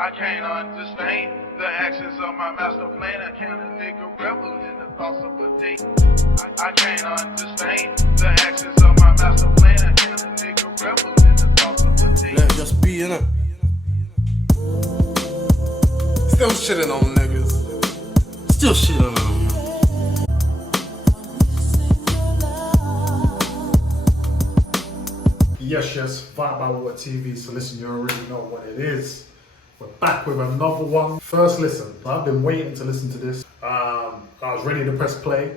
I can't understand the actions of my master plan. Can a nigga revel in the thoughts of a day? I can't understand the actions of my master plan. Can a nigga revel in the thoughts of a day? Let it just be, innit? Still shitting on niggas. Still shitting on them. Yes, Vibe Hour TV. So listen, you already know what it is. We're back with another one. First listen. I've been waiting to listen to this. I was ready to press play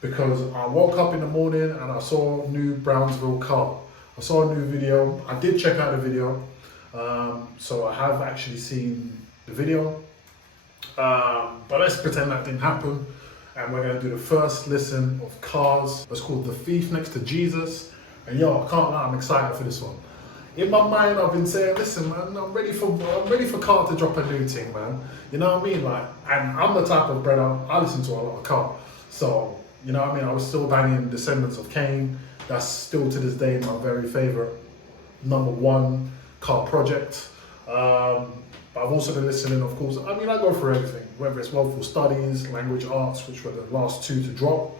because I woke up in the morning and I saw a new Brownsville car. I saw a new video. I did check out the video. So I have actually seen the video. But let's pretend that didn't happen. And we're going to do the first listen of Cars. It's called The Thief Next to Jesus. And yo, I can't lie, I'm excited for this one. In my mind, I've been saying, listen, man, I'm ready for Car to drop a new thing, man. You know what I mean? Like, and I'm the type of brother, I listen to a lot of Car. So, you know what I mean? I was still banging Descendants of Cain. That's still to this day my very favorite #1 Car project. But I've also been listening, of course. I mean, I go for everything, whether it's Worldful Studies, Language Arts, which were the last two to drop,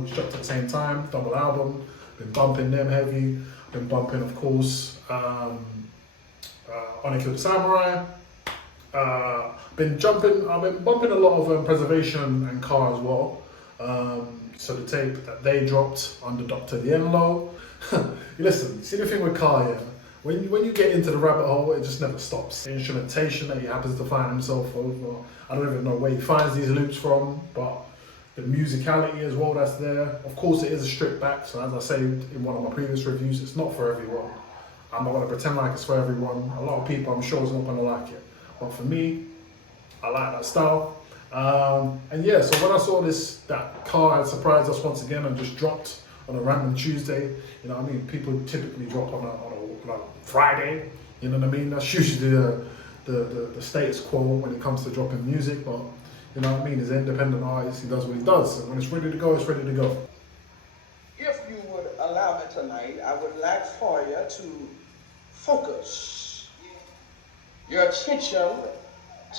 which dropped at the same time, double album. Been bumping them heavy. Been bumping, of course, On a Kill the Samurai. I've been bumping a lot of Preservation and Car as well. So the tape that they dropped under Dr. D'Angelo. Listen, see the thing with Car, yeah? When you get into the rabbit hole, it just never stops. The instrumentation that he happens to find himself over, I don't even know where he finds these loops from, but the musicality as well that's there. Of course it is a stripped back, so as I said in one of my previous reviews, it's not for everyone. I'm not going to pretend like it's for everyone. A lot of people I'm sure is not going to like it. But for me, I like that style. And yeah, so when I saw that Car had surprised us once again and just dropped on a random Tuesday, you know what I mean? People typically drop on a Friday, you know what I mean? That's usually the status quo when it comes to dropping music, but you know what I mean? He's an independent artist, he does what he does. And when it's ready to go, it's ready to go. If you would allow me tonight, I would like for you to focus your attention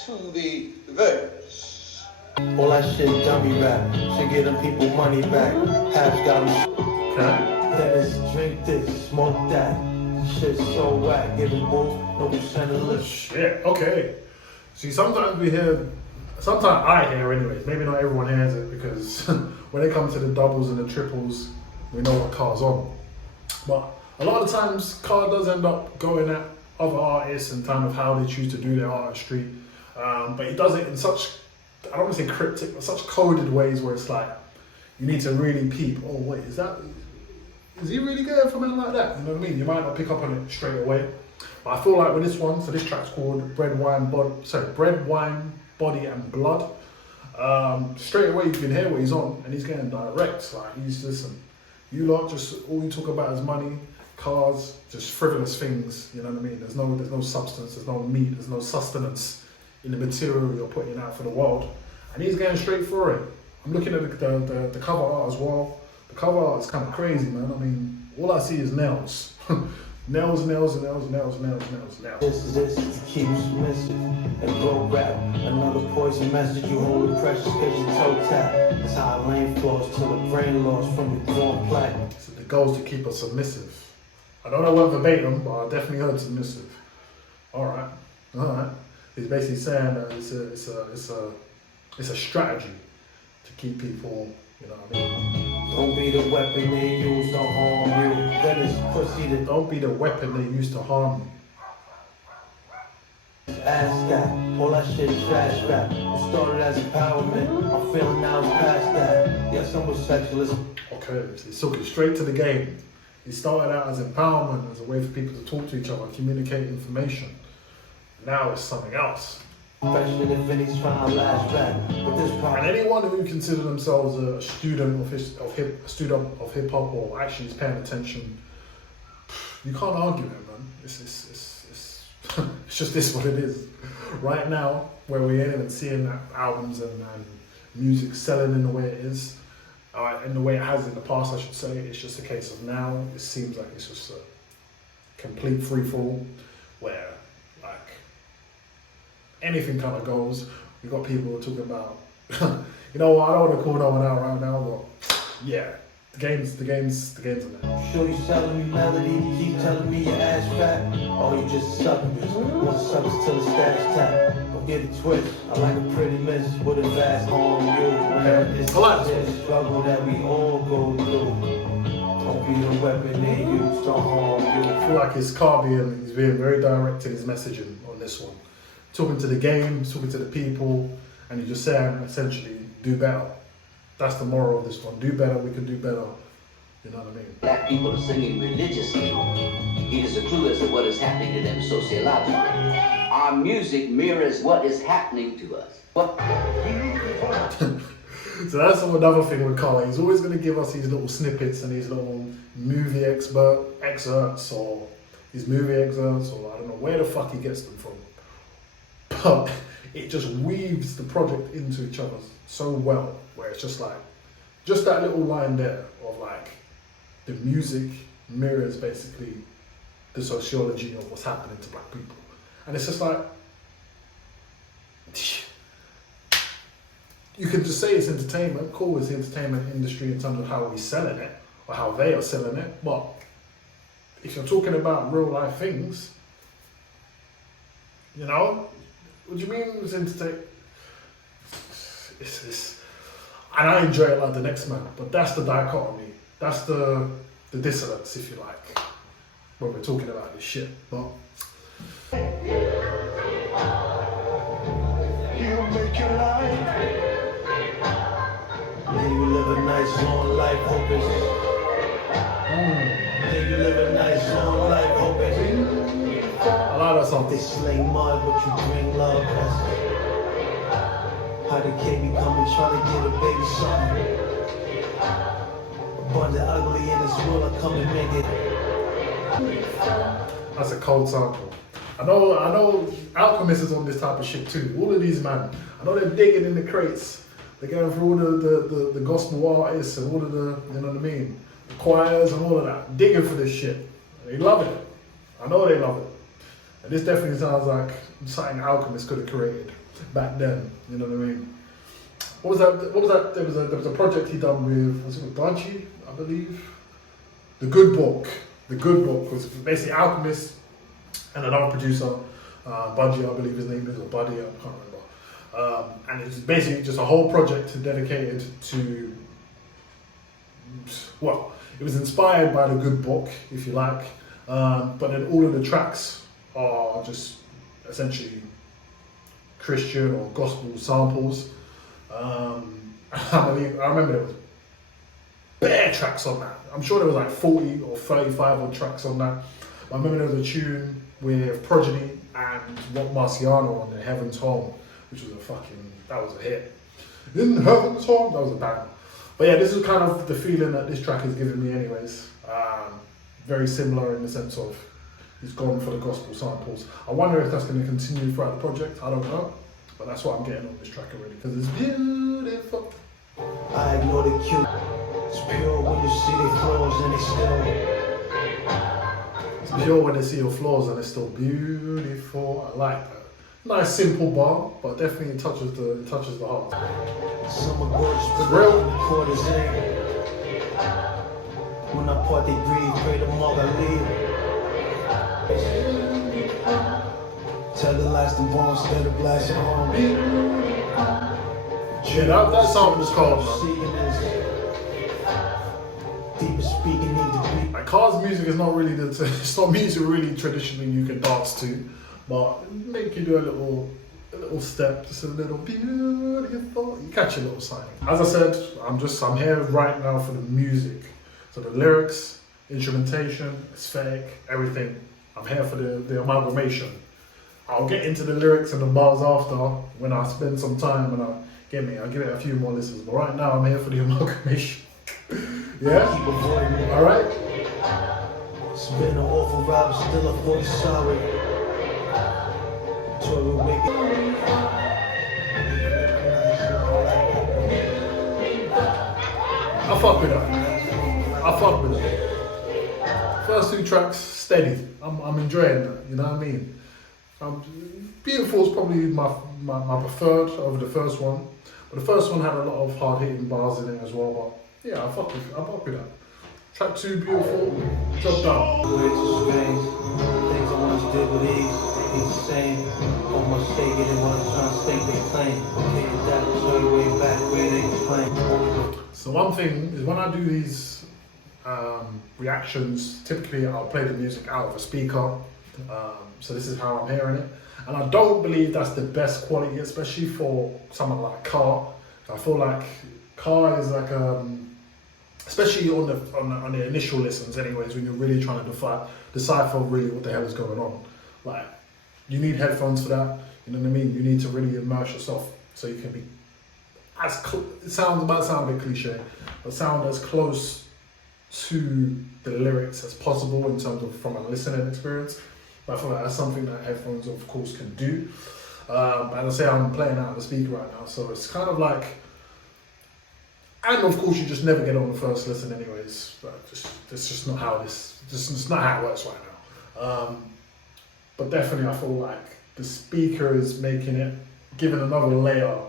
to the verse. All that shit dummy rap should get them people money back. Halves got them. Okay. Let's drink this, smoke that. Shit so whack, give them both no percent of list. Shit, okay. See, sometimes I hear anyways, maybe not everyone hears it because when it comes to the doubles and the triples, we know what Car's on. But a lot of times, Car does end up going at other artists and kind of how they choose to do their artistry. But he does it in such, I don't want to say cryptic, but such coded ways where it's like, you need to really peep, oh wait, is he really going for something like that? You know what I mean? You might not pick up on it straight away. But I feel like with this one, so this track's called Bread, Wine, Body and Blood. Straight away you can hear what he's on and he's getting direct. Like listen, you lot just all you talk about is money, cars, just frivolous things, you know what I mean? There's no substance, there's no meat, there's no sustenance in the material you're putting out for the world. And he's going straight for it. I'm looking at the cover art as well. The cover art is kind of crazy, man. I mean, all I see is nails. Nails. This keeps missing. And bro rap, another poison message. You hold it precious cause you toe tap. That's how a lane flows till the brain lost from your drawn plaque. So the goal is to keep us submissive. I don't know what verbatim, but I definitely heard submissive. Alright. He's basically saying that it's a strategy to keep people, you know what I mean? Don't be the weapon they use to harm you. Then it's pussy that Don't be the weapon they use to harm you. ask that. All that shit trash rap. It started as empowerment. I'm feeling now it's past that. Yes, I'm a sexualist. Okay, so he's talking straight to the game. He started out as empowerment, as a way for people to talk to each other, communicate information. Now it's something else. Especially if Vinny's trying to last back. But this And anyone who considers themselves a student of hip hop or actually is paying attention, you can't argue it, man. It's just this what it is. Right now, where we ain't even seeing albums and music selling in the way it is, in the way it has in the past, I should say, it's just a case of now. It seems like it's just a complete free fall, where like anything kind of goes. We got people talking about, you know what? I don't want to call no one out right now, but yeah, the game's are there. Sure you selling me melody, you keep telling me your ass fat. Oh, you just sucking bitch. Want suckers till the stash tap. Don't get it twist. I like a pretty miss with a vast home you. It's a struggle that we all go through. Don't be the weapon they use to harm you. I feel like it's Carby and he's being very direct in his messaging on this one. Talking to the game, talking to the people, and he's just saying essentially, do better. That's the moral of this one. Do better, we can do better. You know what I mean? Black people are singing religiously. It is a clue as to what is happening to them sociologically. Our music mirrors what is happening to us. So that's another thing with Carl. He's always going to give us these little snippets and these little movie excerpts or his movie excerpts, or I don't know where the fuck he gets them from. But it just weaves the project into each other so well, where it's just like, just that little line there of like, the music mirrors basically the sociology of what's happening to black people. And it's just like, you can just say it's entertainment, cool, it's the entertainment industry in terms of how we're selling it, or how they are selling it, but if you're talking about real life things, you know, what do you mean it's entertainment? It's, and I enjoy it like the next man, but that's the dichotomy, that's the dissonance, if you like, when we're talking about this shit. But You make your life. Then you live a nice long life, hoping. Then you live a nice long life, hoping. I like that song. They sling mud, but you bring love. How the kid be coming, trying to get a baby son. A bunch of ugly in this world, I come and make it. That's a cold sample. I know Alchemist is on this type of shit too. All of these man, I know they're digging in the crates. They're going through all the gospel artists and all of the, you know what I mean, the choirs and all of that, digging for this shit. They love it. I know they love it. And this definitely sounds like something Alchemist could have created back then. You know what I mean? What was that? There was a project he done with, was it with Bungie, I believe? The Good Book. The Good Book was basically Alchemist and another producer, Bungie, I believe his name is, or Buddy, I can't remember. And it's basically just a whole project dedicated to, well, it was inspired by the Good Book, if you like, but then all of the tracks are just essentially Christian or gospel samples. I remember there was bare tracks on that. I'm sure there was like 40 or 35 odd tracks on that. I remember there was a tune with Progeny and Rock Marciano on the Heaven's Home, which was that was a hit. In Heaven's Home, that was a banger. But yeah, this is kind of the feeling that this track is giving me anyways. Very similar in the sense of, he's gone for the gospel samples. I wonder if that's going to continue throughout the project, I don't know. But that's what I'm getting on this track already, because it's beautiful. I ignore the cute. It's pure when you see the flaws and it's still. It's pure when they see your flaws and it's still beautiful. I like that. Nice simple bar, but definitely it touches the heart. Some are gorgeous, but real. the quarters in. When I part, they breathe. Pray to Mark, I leave. Tell the lasting bones instead of blasting on me. Yeah, that song was called, Deeper speaking, need to be. like, Car's music is not really it's not music really traditionally you can dance to, but make you do a little step, just a little beautiful. You catch a little sign. As I said, I'm here right now for the music. So the lyrics, instrumentation, aesthetic, everything. I'm here for the amalgamation. I'll get into the lyrics and the bars after when I spend some time and I'll give it a few more listens. But right now I'm here for the amalgamation. Yeah? Alright? It's been an awful ride, but still I feel sorry. I fuck with that. First two tracks, steady. I'm enjoying that, you know what I mean? Beautiful is probably my preferred over the first one. But the first one had a lot of hard-hitting bars in it as well. But yeah, I fuck with that. Track 2, Beautiful, job done. Ways are strange, things I once did with ease, ain't the same. Almost take it and wanna try and stake their claim. Okay, that was way back where they complain. So one thing is when I do these reactions, typically I'll play the music out of a speaker. So this is how I'm hearing it. And I don't believe that's the best quality, especially for someone like Car. I feel like Car is like, especially on the initial listens anyways, when you're really trying to decipher really what the hell is going on. Like, you need headphones for that, you know what I mean? You need to really immerse yourself so you can be it might sound a bit cliche, but sound as close to the lyrics as possible in terms of from a listening experience. But I feel like that's something that headphones of course can do. As I say, I'm playing out of the speaker right now, so it's kind of like, and of course you just never get on the first listen anyways, but it's just not how it's not how it works right now. But definitely I feel like the speaker is giving another layer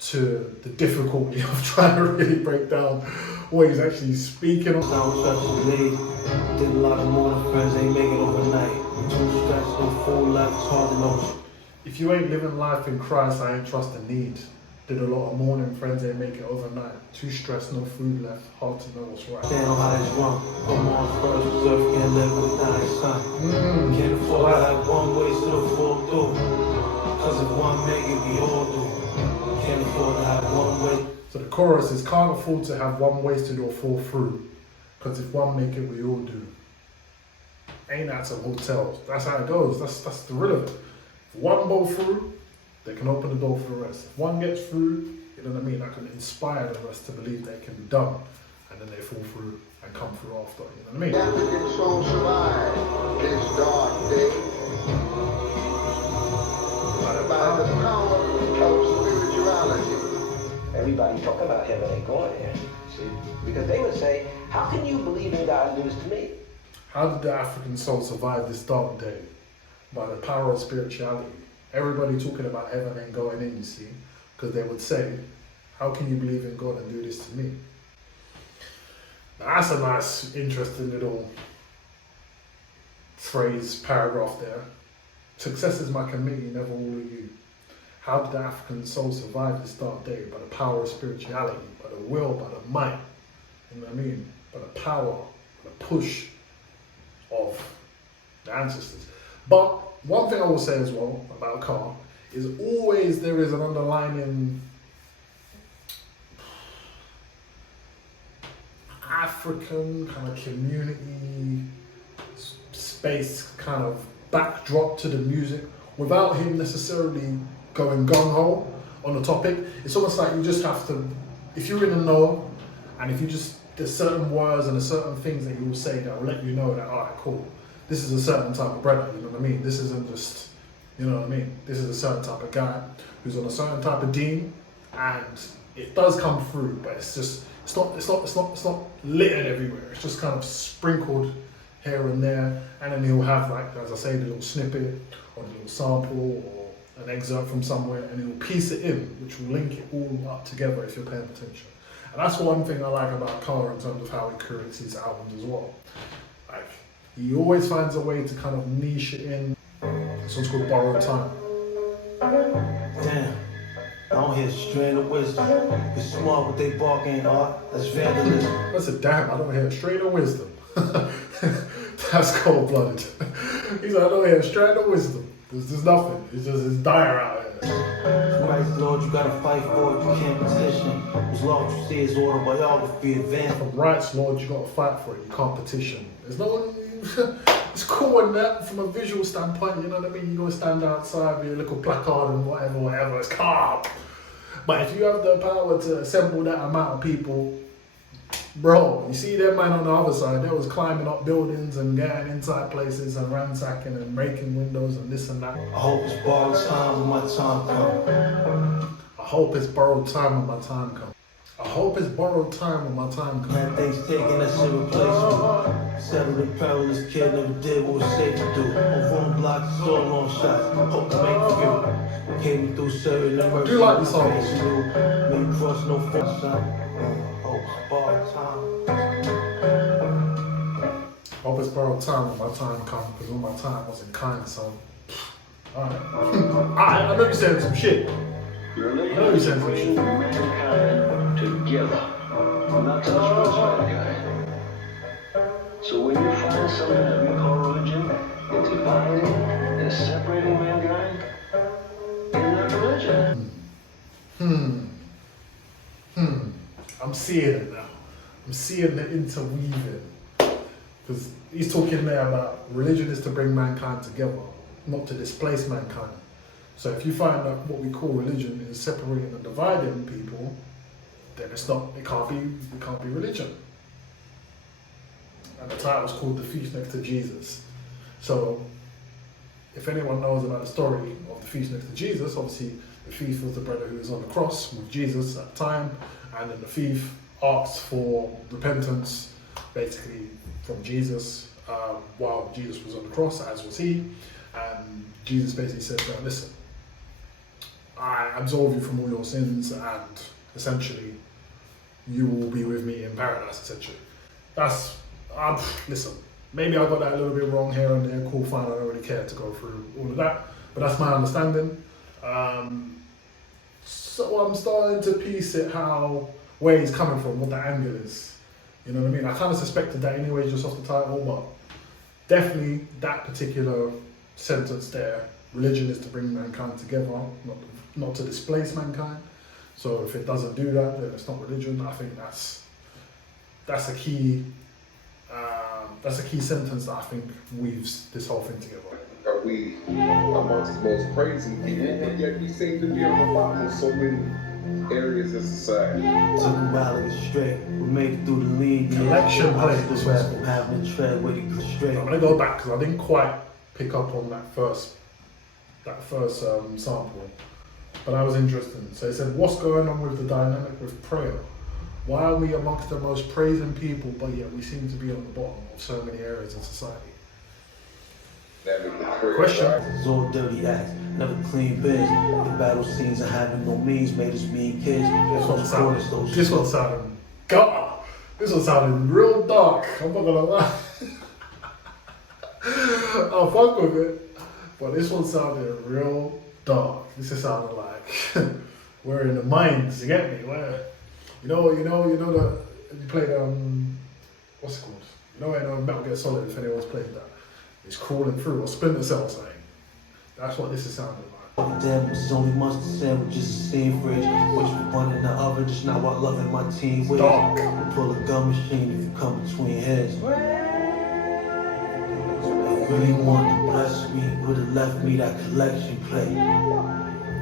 to the difficulty of trying to really break down what he's actually speaking on. Sound such as lead, did a lot of morning friends, ain't make it overnight. Too stressed, no full life, it's hard to know. If you ain't living life in Christ, I ain't trust the need. Did a lot of morning friends, ain't make it overnight. Too stressed, no food left, hard to know what's right. Stand on how it's wrong, come on first, surf can't live without his son. Can't afford to have one way to the full through. Cause if one make it, we all do. Can't afford to have one way. So the chorus is, can't afford to have one wasted or fall through. Cause if one make it, we all do. Ain't that some hotels? That's how it goes, that's the rhythm. If one go through, they can open the door for the rest. If one gets through, you know what I mean, that can inspire the rest to believe that it can be done. And then they fall through and come through after, you know what I mean? African soul survive this dark day. By the power of spirituality. Everybody talking about heaven ain't going there, see? Because they would say, how can you believe in God and do this to me? How did the African soul survive this dark day? By the power of spirituality. Everybody talking about heaven ain't going in, you see? Because they would say, how can you believe in God and do this to me? Now that's a nice, interesting little paragraph there. Success is my committee, never all of you. How did the African soul survive this dark day? By the power of spirituality, by the will, by the might, you know what I mean? By the power, by the push of the ancestors. But one thing I will say as well about Car is always there is an underlying African kind of community space kind of backdrop to the music without him necessarily going gung-ho on the topic. It's almost like you just have to, if you're in the know and if you just, there's certain words and there's certain things that he will say that will let you know that, alright, cool. This is a certain type of brother, you know what I mean? This isn't just, you know what I mean? This is a certain type of guy who's on a certain type of deen, and it does come through, but it's just, it's not littered everywhere. It's just kind of sprinkled here and there, and then he'll have, like, as I say, the little snippet or the little sample or an excerpt from somewhere, and he'll piece it in, which will link it all up together if you're paying attention. And that's one thing I like about Car in terms of how he curates his albums as well. Like, he always finds a way to kind of niche it in. This one's called Borrowed Time. Damn, I don't hear a strand of wisdom. It's smart what they bark ain't art, that's vandalism. I said, damn, I don't hear a strand of wisdom. That's cold-blooded. He's like, I don't hear a strand of wisdom. There's nothing. It's just, it's dire out here. Christ, Lord, you gotta fight for it, you can't petition. As long as you see his autobiography advance. From rights, Lord, you gotta fight for it, you can't petition. There's no one, it's cool in that from a visual standpoint, you know what I mean? You gotta stand outside with your little placard and whatever, it's calm. But if you have the power to assemble that amount of people, bro, you see them man on the other side, they was climbing up buildings and getting inside places and ransacking and breaking windows and this and that. I hope it's borrowed time when my time comes. I hope it's borrowed time when my time comes. I hope it's borrowed time when my time comes. Man, things taking that shit replacement. Settled the perilous kid, never did what was safe to do. On wrong blocks, so long shots. Hope to make a few. Came through certain emergency. Do you like this song? Made cross no front shot. Hope it's borrowed time. Hope it's borrowed time when my time comes, because when my time wasn't kind, so. Alright. I know you're saying some shit. I know you're saying some shit. Mankind together, not to destroy mankind. So when you find something that we call religion, it's dividing and separating mankind, it's not religion. I'm seeing it now. I'm seeing the interweaving. Because he's talking there about religion is to bring mankind together, not to displace mankind. So if you find that what we call religion is separating and dividing people, then it can't be religion. And the title's called The Feast Next to Jesus. So if anyone knows about the story of the feast next to Jesus, obviously the thief was the brother who was on the cross with Jesus at the time, and then the thief asked for repentance, basically from Jesus, while Jesus was on the cross, as was he. And Jesus basically said, no, listen, I absolve you from all your sins, and essentially you will be with me in paradise, essentially. Listen, maybe I got that a little bit wrong here and there, cool, fine, I don't really care to go through all of that, but that's my understanding. So I'm starting to piece it where he's coming from, what the angle is. You know what I mean? I kind of suspected that anyway, just off the title, but definitely that particular sentence there, religion is to bring mankind together, not to displace mankind. So if it doesn't do that, then it's not religion. I think that's a key sentence that I think weaves this whole thing together. Are we amongst the most praising people, but yet we seem to be on the bottom of so many areas of society. Took a rally straight. We made it through the league. Collection play. The rest of having to tread with it straight. I'm gonna go back because I didn't quite pick up on that first sample, but that was interesting. So he said, what's going on with the dynamic with prayer? Why are we amongst the most praising people, but yet we seem to be on the bottom of so many areas of society? Question. It's all dirty acts, never clean biz. The battle scenes and having no means made us mean kids. This one sounded gutter. This one sounded real dark. I'm not gonna lie. I'll fuck with it, but this one sounded real dark. This is sounded like we're in the mines. You get me? Where you know the you played what's it called? You know where Metal Gear Solid, if anyone's played that. It's crawling through, or Splinter Cell saying. That's what this is sounding like. Damn, it's only mustard sandwiches, the same fridge. Which one in the oven, just now I loving my team with. Pull a gun machine if you come between heads. If you really wanted to bless me, would've left me that collection plate.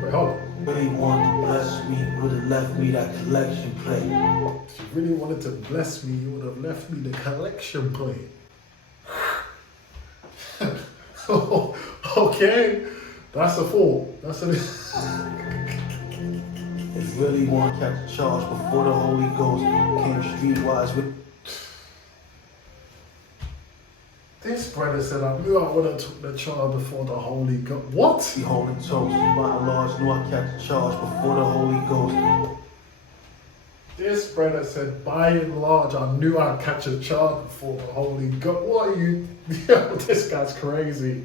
Wait, hold on. Really wanted to bless me, would've left me that collection plate. If you really wanted to bless me, you would have left me the collection plate. Okay, that's a four. That's a. If you really want to catch a charge before the Holy Ghost came streetwise with. This brother said, I knew I would have took the charge before the Holy Ghost. What? Be holding toast. By and large, knew I catch a charge before the Holy Ghost. This brother said, by and large, I knew I'd catch a charge before the Holy Ghost. What are you? Yo, this guy's crazy.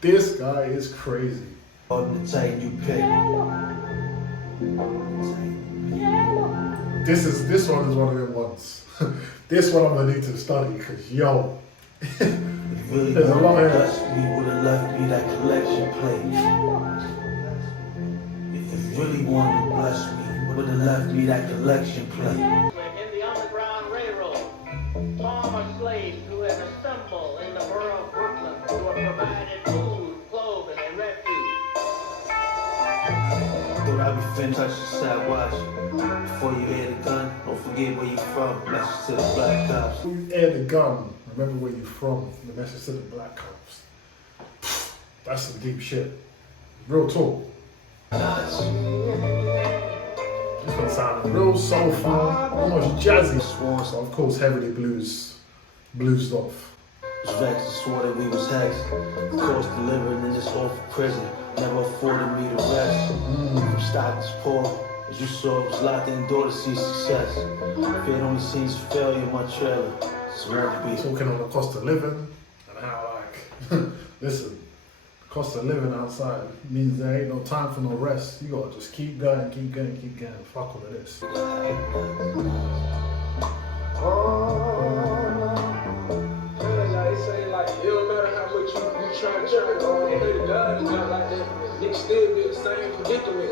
This guy is crazy. On the time you pick. This one is one of them ones. This one I'm gonna need to study because yo, Really there's a lot here. Me would have left me that collection plate. If you really wanted to bless me, would have left me that collection plate. In the Underground Railroad, former slaves who have assembled in the borough of Brooklyn, who are provided food, clothing, and refuge. Thought I'd be fin touch the side watch. Before you air the gun, don't forget where you from. Message to the black cops. Before you air the gun, remember where you're from. The message to the black cops. That's some deep shit. Real talk. This one sounded real soulful, almost jazzy. So of course heavily bluesed off. Vexed and swore that we was hexed. Cost delivering in this awful prison. Never afforded me to rest. From Stockton's poor. As you saw, it was locked in the door to see success. Fear only sees failure in my trailer. Just want to be talking on the cost of living and how like, listen, the cost of living outside means there ain't no time for no rest. You gotta just keep going. Fuck all of this. They say like, it don't matter how much you try to pray to God, it's not like that. Niggas still be the same predicament.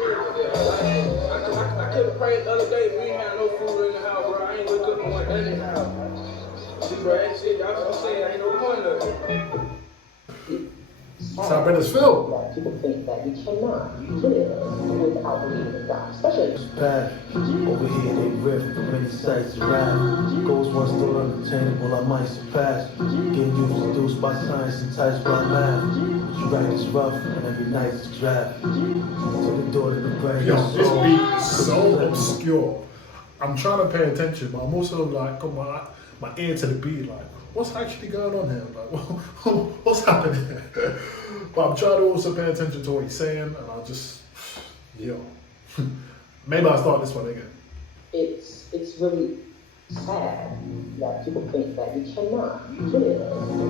I couldn't pray the other day, we ain't had no food in the house, bro. I ain't wake up and went in the house. See, bro, that shit, I'm saying, ain't no point of it. That's how brothers feel. People think that you cannot live without believing in God, especially bad. Over here they riff from many sights to rap. Goals once thought unattainable, I might surpass. Getting you seduced by science, enticed by math. You write is rough and every night's a draft. To the door to the brain. Yo, this beat is so obscure. I'm trying to pay attention, but I'm also like got my ear to the beat, like what's actually going on here? Like what's happening here? But I'm trying to also pay attention to what he's saying, and I'll just maybe I'll start this one again. It's really sad that people think that you cannot live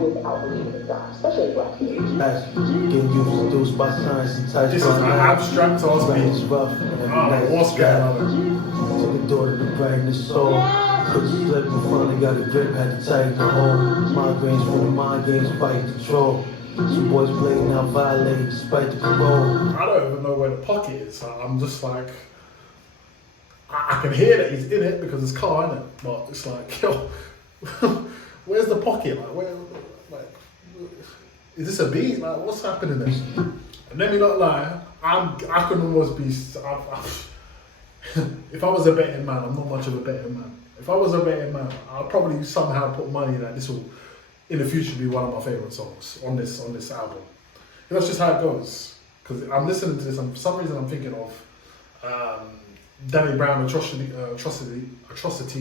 without believing in God, especially black people. Getting you seduced by science, enticed this is an abstract ass beat. What's going on? To the door to the brain, the soul. Couldn't slip in front, they got a grip, had to tighten the hold. Migraines for the mind games, fight control. Some boys playing out violating despite the parole. I don't even know where the pocket is. I'm just like, I can hear that he's in it because it's car, isn't it? But it's like, yo, where's the pocket? Like, is this a beat? Like, what's happening there? And let me not lie, I could almost be. If I was a betting man, I'm not much of a betting man. If I was a betting man, I'll probably somehow put money that this will, in the future, be one of my favorite songs on this album. And that's just how it goes. Because I'm listening to this, and for some reason I'm thinking of Danny Brown Atrocity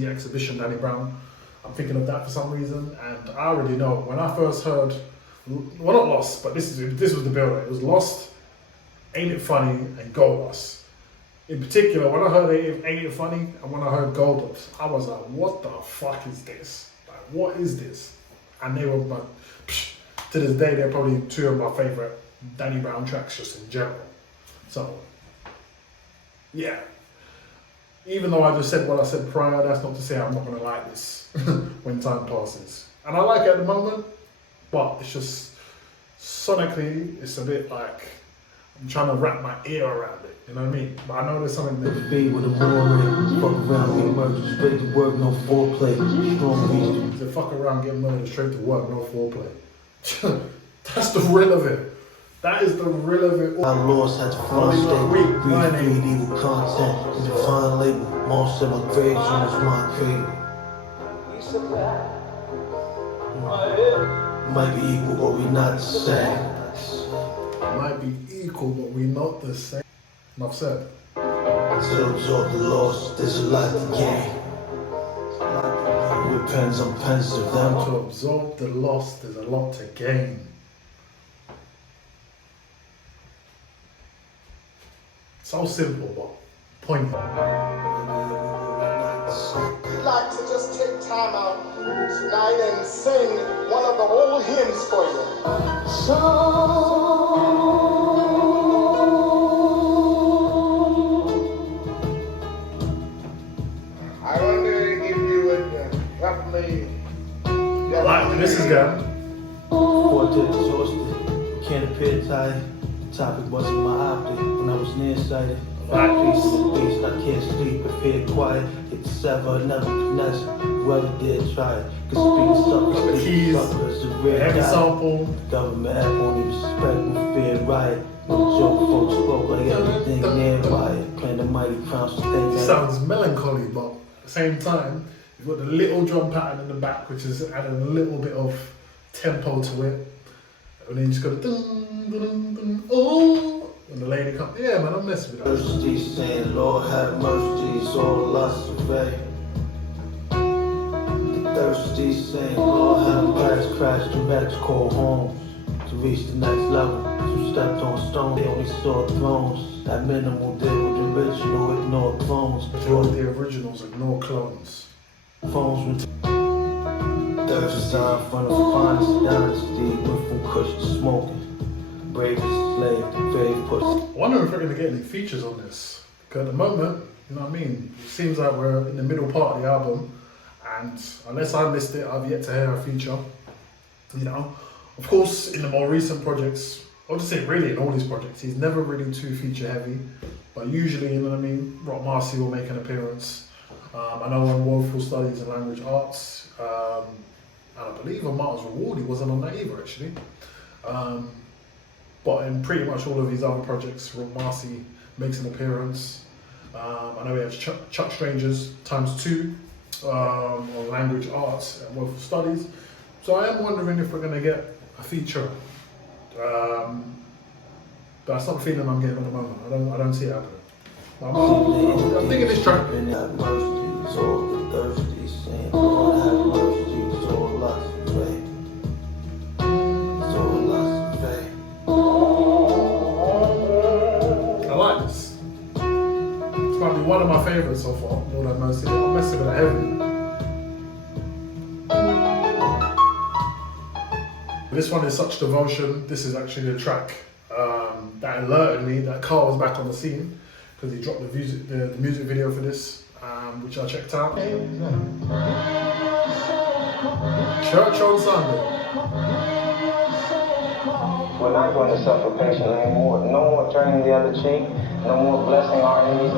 Exhibition. Danny Brown. I'm thinking of that for some reason, and I already know when I first heard, well, not Lost, but this was the build. It was Lost, Ain't It Funny, and Gold Dust. In particular, when I heard Ain't It Funny and when I heard Gold Dust, I was like, what the fuck is this? Like, what is this? And they were, to this day, they're probably two of my favorite Danny Brown tracks just in general. So, yeah. Even though I just said what I said prior, that's not to say I'm not going to like this when time passes. And I like it at the moment, but it's just, sonically, it's a bit like, I'm trying to wrap my ear around it, you know what I mean? But I know there's something there. Be with a moray, fuck around, get murdered, straight to work, no foreplay, strong beat. To fuck around, get murdered, straight to work, no foreplay. That's the real of it. That is the real of it. I lost, had to front state, read evil content, define label, monster my grave, almost my cradle. Might be equal, but we not the same. Might be equal, but we not the same. Enough said. To absorb the loss, there's a lot to gain. With pens on pensive, them to absorb the loss, there's a lot to gain. So simple, but poignant. We'd like to just take time out tonight and sing one of the old hymns for you. I wonder if you would roughly... Wow, this is good. Quartet exhausted, can't appear tired. The topic wasn't my optic when I was nearsighted. Piece of the beast, I can't sleep if it quiet. Hit the sever, never finesse. Whoever did try it. Cause speaking the keys, heavy sample. Government app won't even suspect no fear riot. No joke, folks spoke like everything nearby it. Playing the mighty crown, so think it sounds melancholy, but at the same time, you've got the little drum pattern in the back, which is adding a little bit of tempo to it. And then you just go dun, dun, dun, oh, and the lady comes. Yeah, man, I'm messing with that. Thirsty, saying, Lord have mercy, soul lust and faith. Thirsty, saying, Lord have mercy, crashed to back to cold homes. To reach the next level, you stepped on stone, they only saw thrones. That minimal deal with the original, ignore clones. Deal with the originals, ignore clones. Phones with third design front of finest dynasty, went from kush to smoking. Bravest slave to grave push. I wonder if we're going to get any features on this. Because at the moment, you know what I mean, it seems like we're in the middle part of the album, and unless I missed it, I've yet to hear a feature. You know, of course, in the more recent projects, I'll just say really in all these projects, he's never really too feature heavy, but usually, you know what I mean, Rock Marcy will make an appearance. I know on Woeful Studies and Language Arts, and I believe on Martyr's Reward, he wasn't on that either actually. But in pretty much all of his other projects, Rock Marcy makes an appearance. I know he has Chuck Strangers ×2 on Language Arts and Woeful Studies. So I am wondering if we're going to get a feature. But that's not the feeling I'm getting at the moment. I don't see it happening. I'm thinking this track. I like this. It's might be one of my favourites so far. Lord have mercy. I'm messing with it heavy. This one is Such Devotion. This is actually the track that alerted me that Carl was back on the scene because he dropped the music video for this, which I checked out. Church on Sunday. We're not going to suffer patiently anymore. No more turning the other cheek. No more blessing our enemies.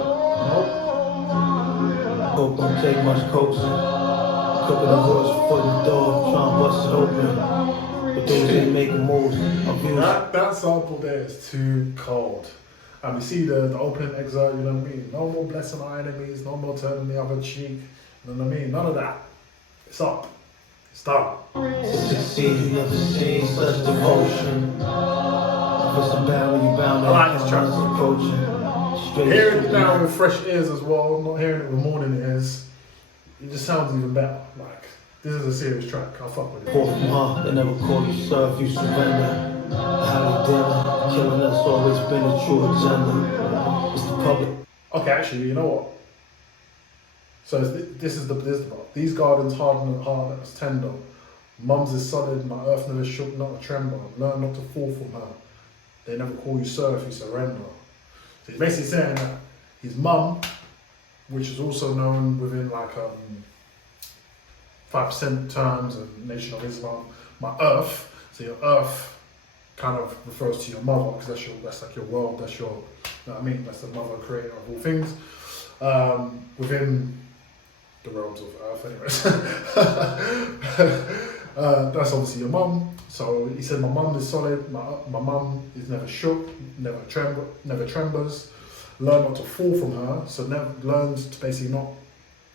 Hope don't take much coaxing. Cooking the horse before the door, trying to bust it open. But those ain't making moves. That sample there is too cold. And we see the opening excerpt, you know what I mean? No more blessing our enemies, no more turning the other cheek. You know what I mean? None of that. It's up. It's done. To succeed, you never seen such devotion. For some bad when you bound I like this track. Hearing it now with fresh ears as well, not hearing it with morning ears, it just sounds even better. Like, this is a serious track. I'll fuck with it. Call from her, they never call you sir if you surrender. How they dealing, killing us always been a true agenda. It's the public. Okay, actually, you know what? So this is the part. These gardens harden and hard as tender. Mums is solid, my earth never shook, not a tremor. Learn not to fall from her. They never call you sir if you surrender. So he's basically saying that his mum, which is also known within like 5% terms and Nation of Islam, my earth. So your earth kind of refers to your mother because that's like your world. That's your, you know what I mean? That's the mother creator of all things. Within the realms of earth, anyways. That's obviously your mum. So he said, my mum is solid. My mum is never shook, never trembles. Learn not to fall from her. So never learns to basically not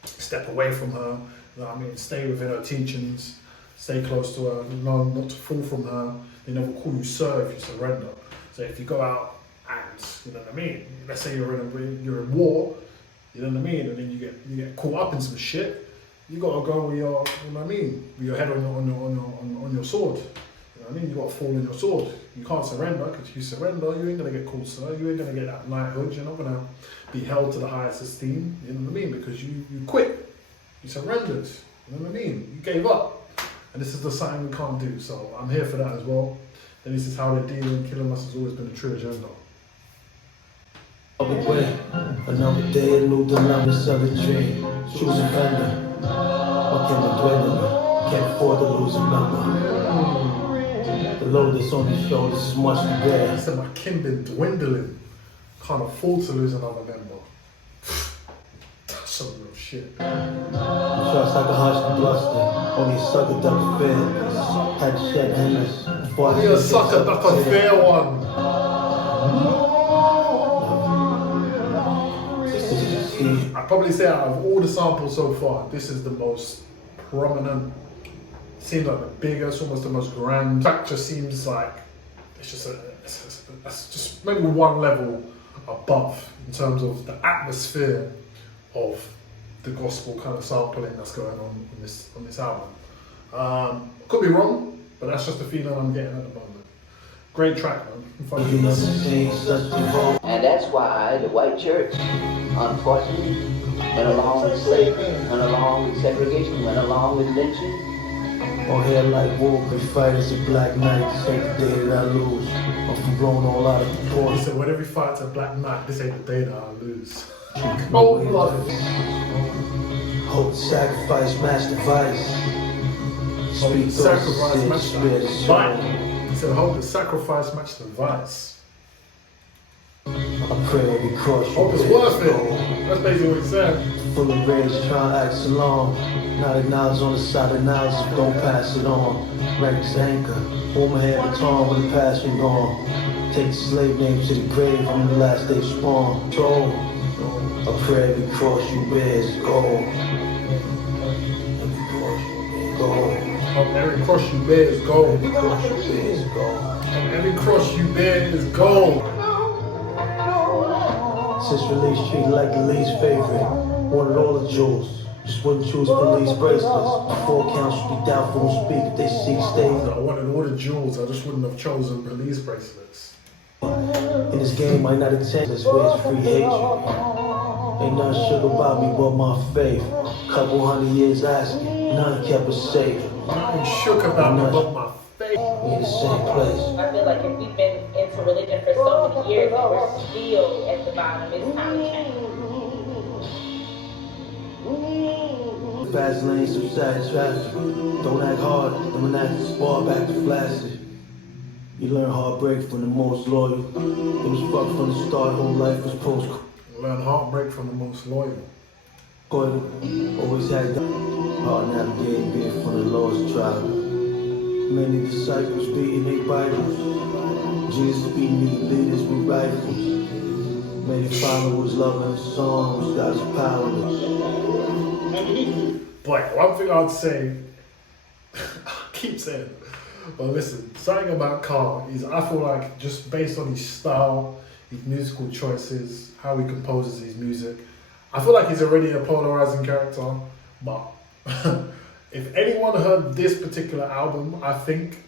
step away from her. You know what I mean? Stay within her teachings. Stay close to her. Learn not to fall from her. They never call you sir if you surrender. So if you go out and, you know what I mean? Let's say you're in war. You know what I mean? And then you get caught up in some shit. You gotta go with your, you know what I mean? With your head on your sword. You know what I mean? You gotta fall on your sword. You can't surrender, because if you surrender, you ain't gonna get called sir. You ain't gonna get that knighthood. You're not gonna be held to the highest esteem. You know what I mean? Because you quit. You surrendered. You know what I mean? You gave up. And this is the sign we can't do. So I'm here for that as well. Then this is how they're dealing. Killing us has always been a true agenda. Another day, a new dilemma, of a dream. Choose a vendor. What can we dwell in? Can't afford to lose a member. The load that's on your shoulders is much to bear. I said my kin been dwindling. Can't afford to lose another member. That's some real shit. Trust like a hush and bluster. Only a sucker duck fair. Had to shed endless. Only a sucker duck a fair one. I'd probably say out of all the samples so far, this is the most prominent. Seems like the biggest, almost the most grand. The track just seems like it's just that's just maybe one level above in terms of the atmosphere of the gospel kind of sampling that's going on this album. Could be wrong, but that's just the feeling I'm getting at the moment. Great track, man. And that's why the white church, unfortunately, went along with slavery, went along with segregation, went along with lynching. On here like war, we fight as a black knight. This ain't the day that I lose. I'm blown all out of proportion. He said, when every fight's a black knight, this ain't the day that I lose. Cold blooded. Hope, sacrifice, match the vice. Hope, sacrifice, match the vice. He said, hope the sacrifice match the vice. I pray every cross you hope it's worth it. That's basically what he said. Full of rage, trying to act so long. Not acknowledge on the side of knowledge, don't pass it on. Right as anchor, hold my head baton when the past been gone. Take the slave name to the grave on the last day spawn. So, I pray every cross you bear is gold. Every cross you bear is gold. Every cross you bear is gold. Every cross you bear is gold. Every cross you bear is gold. Since release, treated like the least favorite. Wanted all the jewels. Just wouldn't choose police bracelets. Before counts would be doubtful to speak if they seek statement. I wanted all the jewels, I just wouldn't have chosen police bracelets. In this game, I not attend this way it's free hatred. Ain't nothing shook about me but my faith. Couple 100 years asking, none kept us safe. Nothing shook about me but my faith. We in the same place. I feel like if we've been into religion for so many years and we're still at the bottom, it's time to change. Fast lanes, subside traffic. Don't act hard, don't act to spar back to flaccid. You learn heartbreak from the most loyal. It was fucked from the start, whole life was post. Learn heartbreak from the most loyal. Always had that hard navigating being from the lost tribe. Many disciples beating their Bibles. Jesus beating these leaders with rifles. Many followers loving the songs, God's powerless. But one thing I'd say, I keep saying it, but listen, something about Carl is I feel like just based on his style, his musical choices, how he composes his music, I feel like he's already a polarizing character. But if anyone heard this particular album, I think,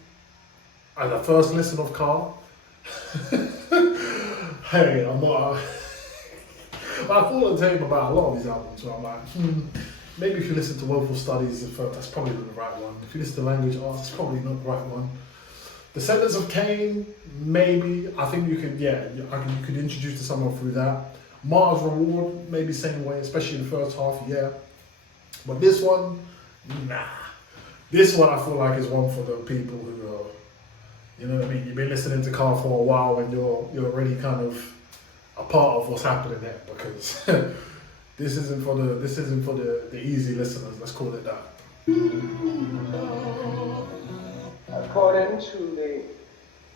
at the first listen of Carl, hey, I'm not. I thought the same about a lot of these albums, so I'm like, maybe if you listen to Woeful Studies, that's probably not the right one. If you listen to Language Arts, it's probably not the right one. Descendants of Cain, maybe. I think you could, you could introduce to someone through that. Martyr's Reward, maybe same way, especially in the first half, yeah. But this one, nah. This one I feel like is one for the people who are, you know what I mean? You've been listening to Carl for a while and you're already kind of a part of what's happening there, because this isn't for the easy listeners, let's call it that. According to the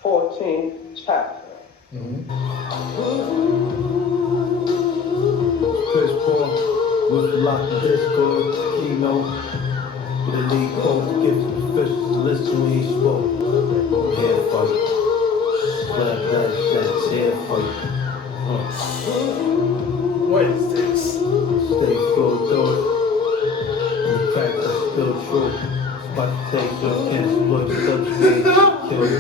14th chapter. Chris Paul with the lock of Discord, keynote, with a lead quote, gives the officials to listen when he spoke. Here for you. Slap that shit's here for you. What is this? Stay full door. In the crack that's still true. About to take your exploit subject, kill you.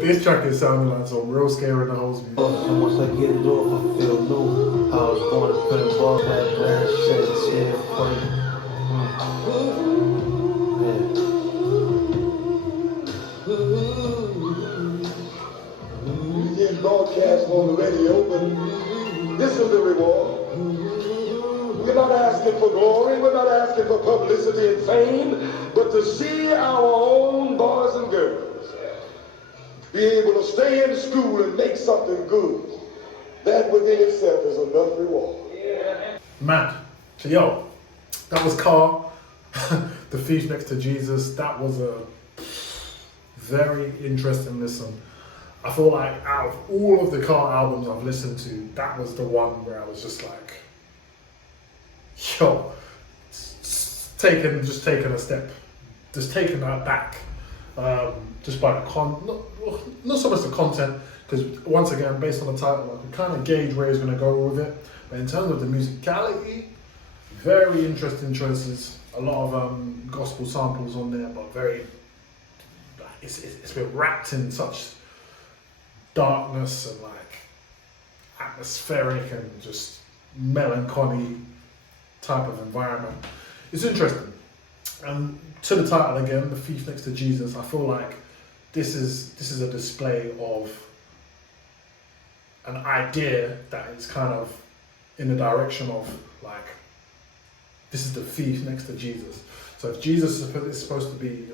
This track is sounding like some real scary in the house music. And once I get it off, I feel new. I was born to put ball that shit's here for you. Broadcast on the radio, but this is the reward. We're not asking for glory, we're not asking for publicity and fame, but to see our own boys and girls be able to stay in school and make something good. That within itself is enough reward. Man, so yo, that was Carl, The Thief Next to Jesus. That was a very interesting listen. I feel like out of all of the Carl albums I've listened to, that was the one where I was just like, yo, just taking that back just by the not so much the content, because once again, based on the title, I can kind of gauge where he's going to go with it. But in terms of the musicality, very interesting choices. A lot of gospel samples on there, but very, it's been wrapped in such darkness and like atmospheric and just melancholy type of environment. It's interesting. And to the title again, The Thief Next to Jesus, I feel like this is a display of an idea that is kind of in the direction of like, this is the thief next to Jesus. So if Jesus is supposed to be,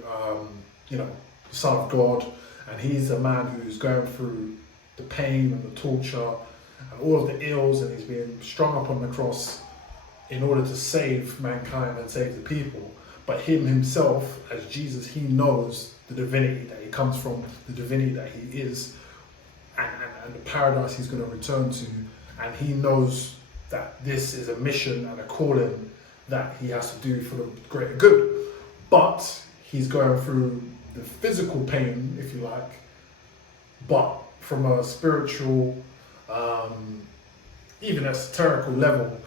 the Son of God, and he's a man who's going through the pain and the torture and all of the ills, and he's being strung up on the cross in order to save mankind and save the people. But him himself, as Jesus, he knows the divinity that he comes from, the divinity that he is, and the paradise he's going to return to. And he knows that this is a mission and a calling that he has to do for the greater good. But he's going through the physical pain, if you like, but from a spiritual, even esoterical level,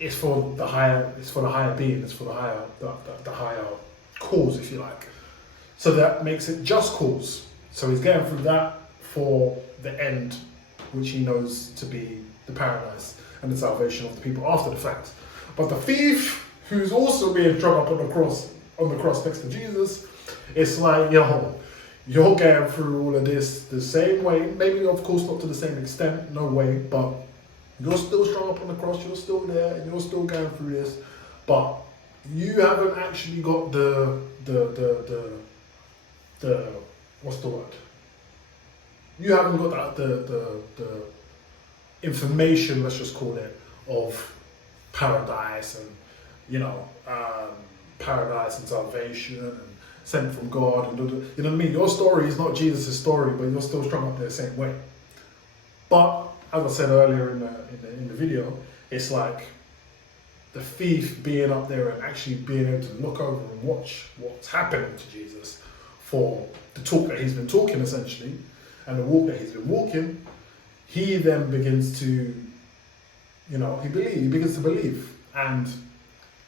it's for the higher being, it's for the higher cause, if you like. So that makes it just cause. So he's going through that for the end, which he knows to be the paradise and the salvation of the people after the fact. But the thief, who's also being strung up on the cross next to Jesus, it's like, you're going through all of this the same way. Maybe, of course, not to the same extent, no way, but you're still strung up on the cross, you're still there, and you're still going through this. But you haven't actually got the what's the word? You haven't got the information, let's just call it, of paradise and paradise and salvation and sent from God, and you know what I mean. Your story is not Jesus' story, but you're still strung up there the same way. But as I said earlier in the video, it's like the thief being up there and actually being able to look over and watch what's happening to Jesus for the talk that he's been talking, essentially, and the walk that he's been walking. He then begins to, he begins to believe, and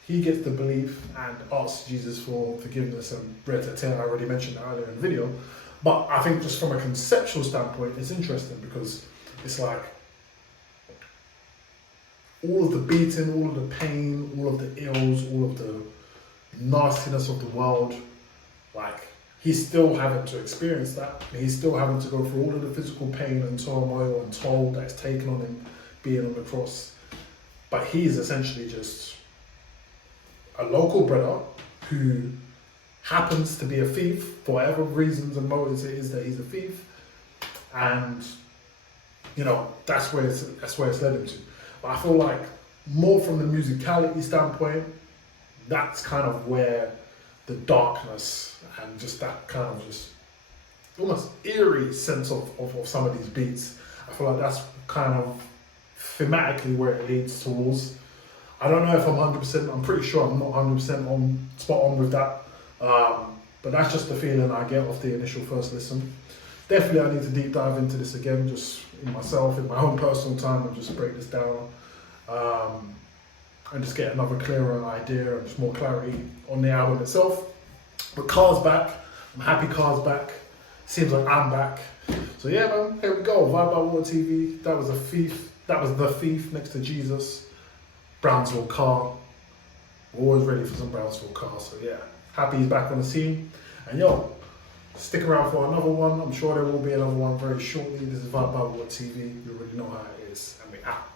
he gets the belief and asks Jesus for forgiveness and bread to tell. I already mentioned that earlier in the video. But I think just from a conceptual standpoint, it's interesting because it's like all of the beating, all of the pain, all of the ills, all of the nastiness of the world, like he's still having to experience that. He's still having to go through all of the physical pain and turmoil and toll that's taken on him being on the cross. But he's essentially just a local brother who happens to be a thief for whatever reasons and motives it is that he's a thief, and that's where it's led him to. But I feel like more from the musicality standpoint, that's kind of where the darkness and just that kind of just almost eerie sense of some of these beats, I feel like that's kind of thematically where it leads towards. I don't know if I'm 100%, I'm pretty sure I'm not 100% spot on with that, but that's just the feeling I get off the initial first listen. Definitely I need to deep dive into this again, just in myself, in my own personal time, and just break this down, and just get another clearer idea and just more clarity on the album itself. But Car's back, I'm happy Car's back, seems like I'm back. So yeah man, here we go, Vibe by Water TV, that was The Thief Next to Jesus. Brownsville Car. We're always ready for some Brownsville cars, so yeah. Happy he's back on the scene. And stick around for another one. I'm sure there will be another one very shortly. This is Vibe by Water TV. You already know how it is. And we out.